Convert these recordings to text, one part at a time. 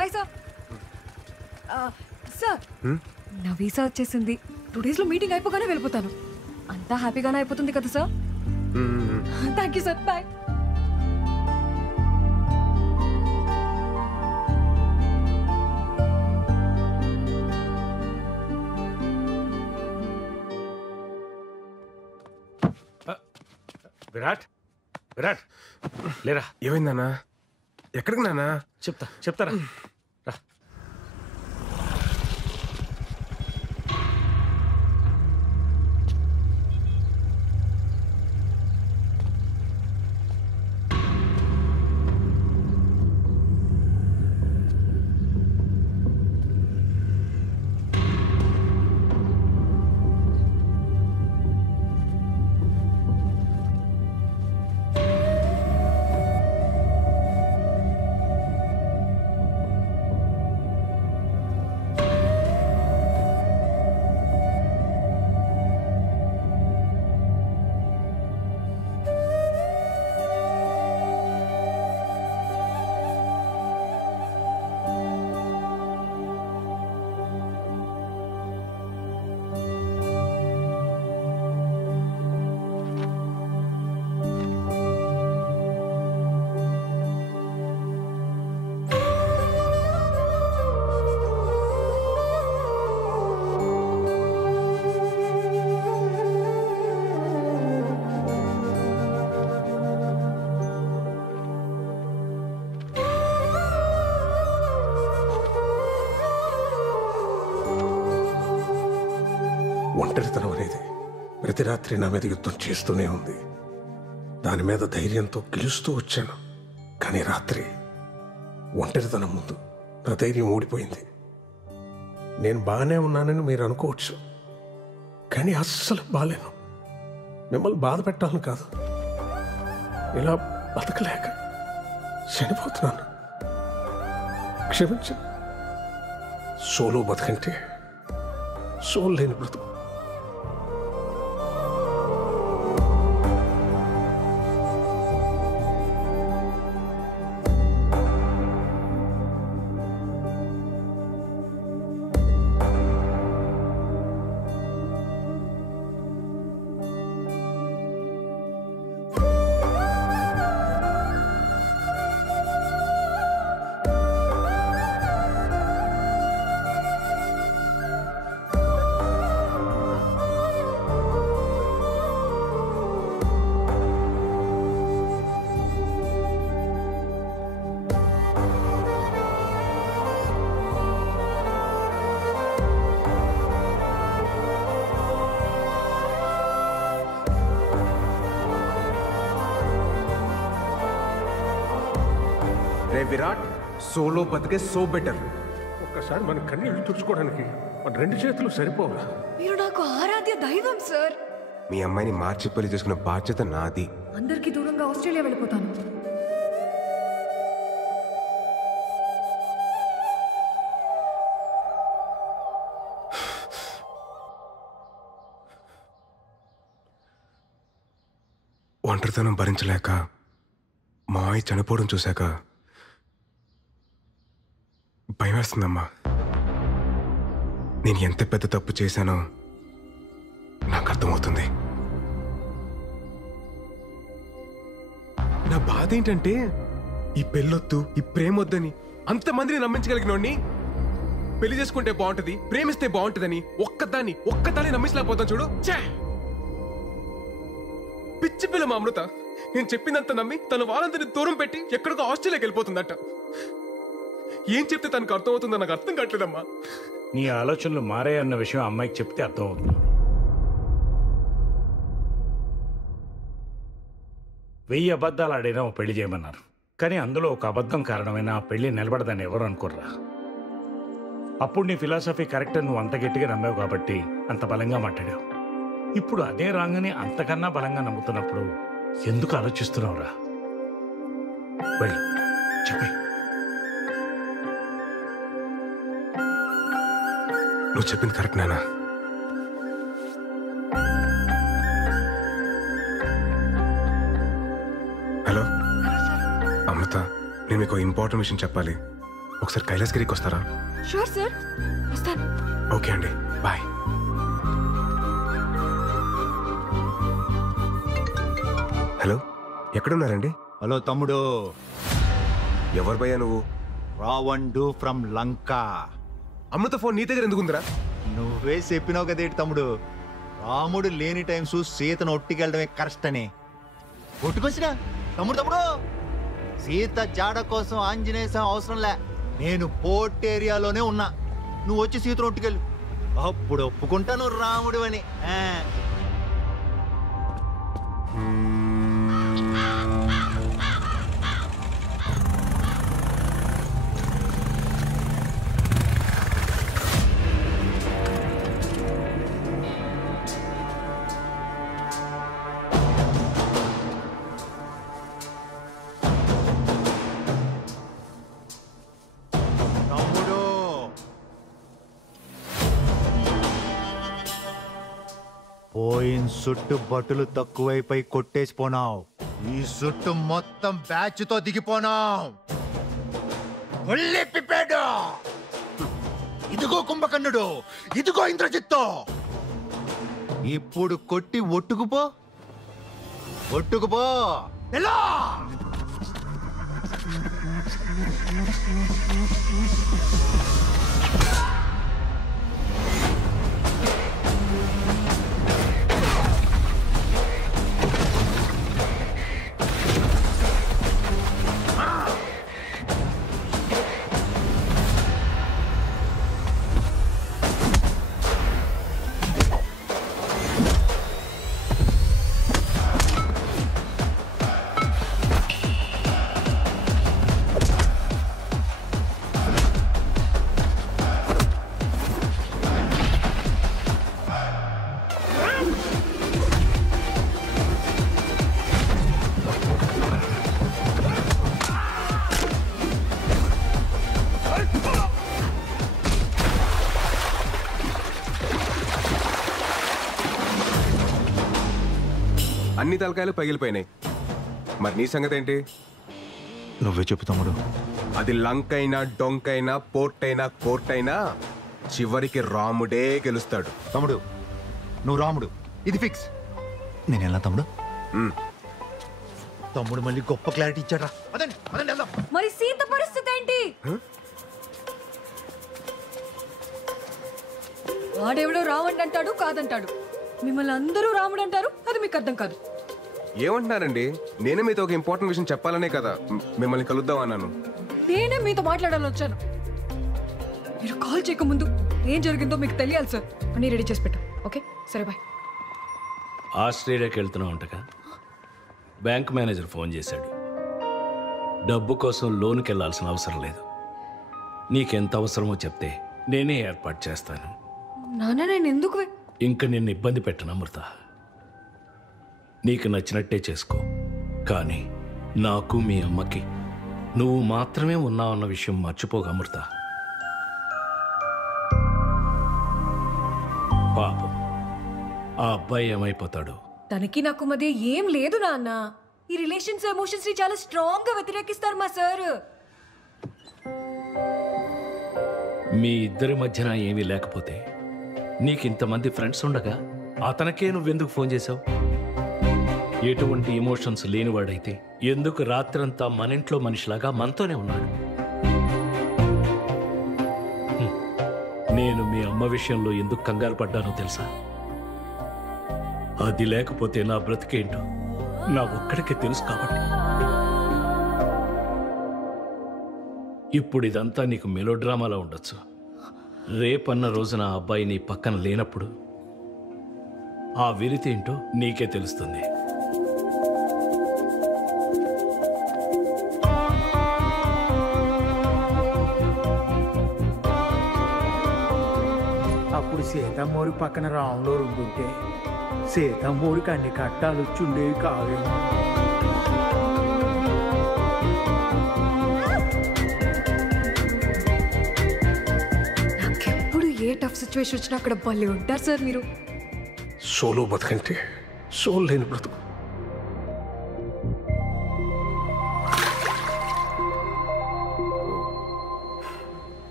Bye sir. Sir నా visa వచ్చేసింది. 2 days లో మీటింగ్ అయిపోగానే వెళ్ళిపోతాను. అంతా హ్యాపీగానే అయిపోతుంది కదా sir? Thank you sir. Bye. Virat Virat లేరా. ఏమైందన్నా? ఎక్కడికి నాన్నా? చెప్తారా. ఒంటరితనం అనేది ప్రతి రాత్రి నా మీద యుద్ధం చేస్తూనే ఉంది. దాని మీద ధైర్యంతో గెలుస్తూ వచ్చాను. కానీ రాత్రి ఒంటరితనం ముందు నా ధైర్యం ఓడిపోయింది. నేను బాగానే ఉన్నానని మీరు అనుకోవచ్చు, కానీ అస్సలు బాలేను. మిమ్మల్ని బాధ పెట్టాలని కాదు, ఇలా బతకలేక చనిపోతున్నాను. క్షమించండి. సోలో బతకంటే సోల్ లేని బ్రతుకు. విరాట్, సోలో బతికే సో బెటర్. ఒక్కసారి మన కన్నీళ్లు తుడుచుకోవడానికి మన 2 చేతులు సరిపోవా? మీరు నాకు ఆరాధ్య దైవం సార్. మీ అమ్మాయిని మార్చి పెళ్లి చేసుకున్న బాధ్యత నాది. అందరికీ దూరంగా ఆస్ట్రేలియా వెళ్ళిపోతాను. ఒంటరితనం భరించలేక మా అమ్మాయి చనిపోవడం చూశాక భయం వేస్తుందమ్మా. నేను ఎంత పెద్ద తప్పు చేశానో నాకు అర్థమవుతుంది. నా బాధ ఏంటంటే ఈ పెళ్ళొద్దు, ఈ ప్రేమొద్దని అంతమందిని నమ్మించగలిగినోడిని పెళ్లి చేసుకుంటే బాగుంటది, ప్రేమిస్తే బాగుంటదని ఒక్కదాన్ని నమ్మించలేకపోతాను చూడు. పిచ్చి పిల్ల మా అమృత నేను చెప్పిందంత నమ్మి తన వాళ్ళందరినీ దూరం పెట్టి ఎక్కడికో ఆస్ట్రేలియాకి వెళ్ళిపోతుందట. ఏం చెప్తే తనకు అర్థమవుతుందో నాకు అర్థం కావట్లేదమ్మా. నీ ఆలోచనలు మారాయన్న విషయం అమ్మాయికి చెప్తే అర్థమవుతుంది. 1000 అబద్ధాలు ఆడైనా ఓ పెళ్లి చేయమన్నారు, కానీ అందులో ఒక అబద్ధం కారణమైన ఆ పెళ్లి నిలబడదని ఎవరు అనుకోర్రా. అప్పుడు నీ ఫిలాసఫీ కరెక్ట్ అని నువ్వు అంత గట్టిగా నమ్మావు కాబట్టి అంత బలంగా మాట్లాడావు. ఇప్పుడు అదే రాంగని అంతకన్నా బలంగా నమ్ముతున్నప్పుడు ఎందుకు ఆలోచిస్తున్నావురా? వెళ్ళు, చెప్పే. నువ్వు చెప్పింది కరెక్ట్ నానా. హలో అమృత, నేను మీకు ఇంపార్టెంట్ విషయం చెప్పాలి. ఒకసారి కైలాసగిరికి వస్తారా? షూర్ సార్, వస్తాను. ఓకే అండి, బాయ్. హలో, ఎక్కడున్నారండి? హలో తమ్ముడు, ఎవరు భయ్యా నువ్వు? రావండు ఫ్రమ్ లంక. అమృత ఫోన్ నీ దగ్గర ఎందుకుందిరా? నువ్వే చెప్పినావు కదేటి తమ్ముడు, రాముడు లేని టైమ్స్ సీతను ఒట్టుకెళ్ళడమే కరెక్ట్ అని. ఒట్టుకొచ్చినా తమ్ముడు తమ్ముడు, సీత జాడ కోసం ఆంజనేయ స్వామి అవసరంలే, నేను పోర్ట్ ఏరియాలోనే ఉన్నా, నువ్వు వచ్చి సీతను ఒట్టుకెళ్ళు, అప్పుడు ఒప్పుకుంటాను రాముడు అని. పోయిన సుట్టు బట్టలు తక్కువైపోయి కొట్టేసిపోనావు, ఈ సుట్టు మొత్తం బ్యాచ్ తో దిగిపోనావు. ఇదిగో కుంభకర్ణుడు, ఇదిగో ఇంద్రజిత్తు, ఇప్పుడు కొట్టి ఒట్టుకుపో, ఒట్టుకుపో ఎలా. అన్ని తలకాయలు పగిలిపోయినాయి. మరి నీ సంగతి ఏంటి? నువ్వే చెప్పు తమ్ముడు. అది లంకైనా, డొంకైనా, పోర్ట్ అయినా, కోర్ట్ అయినా చివరికి రాముడే గెలుస్తాడు. తమ్ముడు నువ్వు రాముడు, ఇది ఫిక్స్. నేను ఎలా తమ్ముడు? తమ్ముడు మళ్ళీ గొప్ప క్లారిటీ ఇచ్చాడా. అదండి అదండి వెళ్దాం. మరి సీత పరిస్థితి ఏంటి? వాడెవడో రావణ్ అంటాడు, కాదంటాడు. మిమ్మల్ని అందరూ రాముడు అంటారు, అది మీకు అర్థం కాదు. ఏమంటున్నారండి? నేనే మీతో ఒక ఇంపార్టెంట్ విషయం చెప్పాలనే కదా మిమ్మల్ని కలుద్దాం అన్నాను. నేనే మీతో మాట్లాడాలని వచ్చాను. మీరు కాల్ చేయకముందు ఏం జరిగిందో మీకు తెలియాలి సార్. అన్నీ రెడీ చేసి పెట్టాం. ఓకే సరే బాయ్. ఆస్ట్రేలియాకి వెళ్తున్నావు అంటగా? బ్యాంక్ మేనేజర్ ఫోన్ చేశాడు. డబ్బు కోసం లోన్కి వెళ్ళాల్సిన అవసరం లేదు. నీకెంత అవసరమో చెప్తే నేనే ఏర్పాటు చేస్తాను. నాన్న నేను ఎందుకు ఇంక నిన్ను ఇబ్బంది పెట్టను అమృత. నీకు నచ్చినట్టే చేసుకో, కానీ నాకు మీ అమ్మకి నువ్వు మాత్రమే ఉన్నావన్న విషయం మర్చిపోక అమృత. పాపం ఆ అబ్బాయి ఏమైపోతాడు? తనకి నాకు మధ్య ఏం లేదు నాన్న. ఈ రిలేషన్స్ ఎమోషన్స్ ని చాలా స్ట్రాంగ్ గా వ్యతిరేకిస్తారు మా సార్. మీ ఇద్దరి మధ్యన ఏమీ లేకపోతే నీకింతమంది ఫ్రెండ్స్ ఉండగా అతనికే నువ్వెందుకు ఫోన్ చేశావు? ఎటువంటి ఎమోషన్స్ లేనివాడైతే ఎందుకు రాత్రంతా మన ఇంట్లో మనిషిలాగా మనతోనే ఉన్నాడు? నేను మీ అమ్మ విషయంలో ఎందుకు కంగారు పడ్డానో తెలుసా? అది లేకపోతే నా బ్రతికేంటో నా ఒక్కడికే తెలుసు కాబట్టి. ఇప్పుడు ఇదంతా నీకు మెలోడ్రామాలా ఉండొచ్చు. రేపన్న రోజున ఆ అబ్బాయి నీ పక్కన లేనప్పుడు ఆ విరితి ఏంటో నీకే తెలుస్తుంది. అప్పుడు సీతమ్మోరి పక్కన రాములో ఉండుంటే సీతమ్మోరికి అన్ని కట్టాలు వచ్చుండేవి కావేమో. నాకెప్పుడు ఏ టఫ్ సిచ్యువేషన్ వచ్చినా అక్కడ భలే ఉంటారు సార్ మీరు. సోలో బతుకంటే సోల్ లేని బ్రతుకు.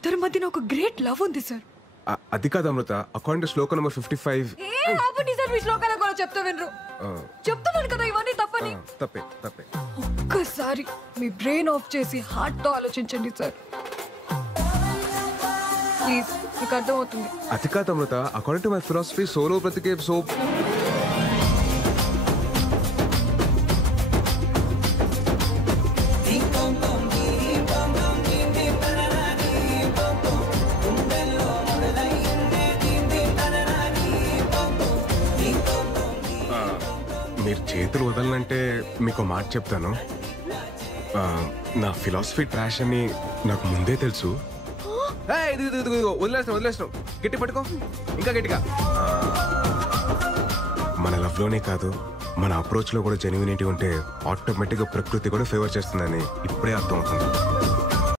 ఇద్దరి మధ్యన ఒక గ్రేట్ లవ్ ఉంది సార్. అది కాదు Amrutha, according to Shloka number 55. ఏ ఆపండి సార్, మీ శ్లోకాల కూడా చెప్తా వినరు. చెప్తున్నాను కదా ఇవన్నీ తప్పని. తప్పే. ఒక్కసారి మీ బ్రెయిన్ ఆఫ్ చేసి హార్ట్ తో ఆలోచించండి సార్ ప్లీజ్, మీకు అర్థమవుతుంది. అది కాదు Amrutha, according to my philosophy solo బ్రతికే సో. మీరు చేతులు వదలనంటే మీకు మాట చెప్తాను. నా ఫిలాసఫీ ట్రాష్ అని నాకు ముందే తెలుసు. వదిలేస్తాం గట్టి పట్టుకో, ఇంకా గట్టిగా. మన లవ్లోనే కాదు, మన అప్రోచ్లో కూడా జెన్యూనిటీ ఉంటే ఆటోమేటిక్గా ప్రకృతి కూడా ఫేవర్ చేస్తుందని ఇప్పుడే అర్థమవుతుంది.